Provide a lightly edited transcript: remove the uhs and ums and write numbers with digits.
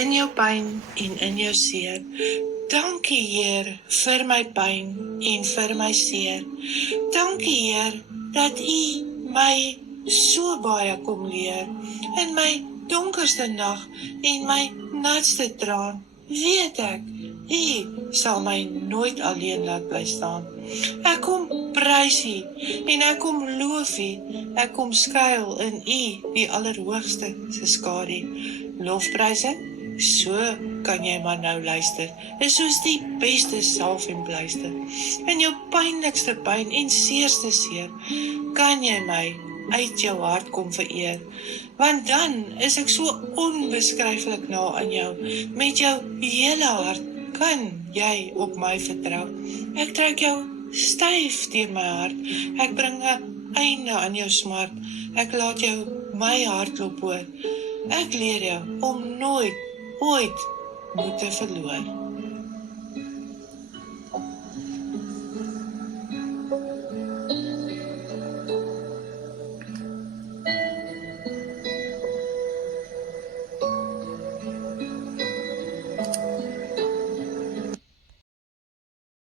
in jou pyn en in jou seer. Dankie Heer vir my pyn en vir my seer. Dankie Heer dat U my so baie kom leer. In my donkerste nag en my natste traan, weet ek, U sal my nooit alleen laat bly staan. Ek kom prys U en ek kom loof U. Ek kom skuil in U, die Allerhoogste se skadu. Lofpryse, so kan jy maar nou luister. Is soos die beste salf en pleister. In jou pynlikste pyn en seerste seer, kan jy my uit jou hart kom vereer. Want dan is ek so onbeskryflik na aan jou. Met jou hele hart kan jy op my vertrou. Ek trek jou styf teen my hart. Ek bring 'n einde aan jou smart. Ek laat jou my hartklop hoor. Ek leer jou om nooit, ooit moed te verloor.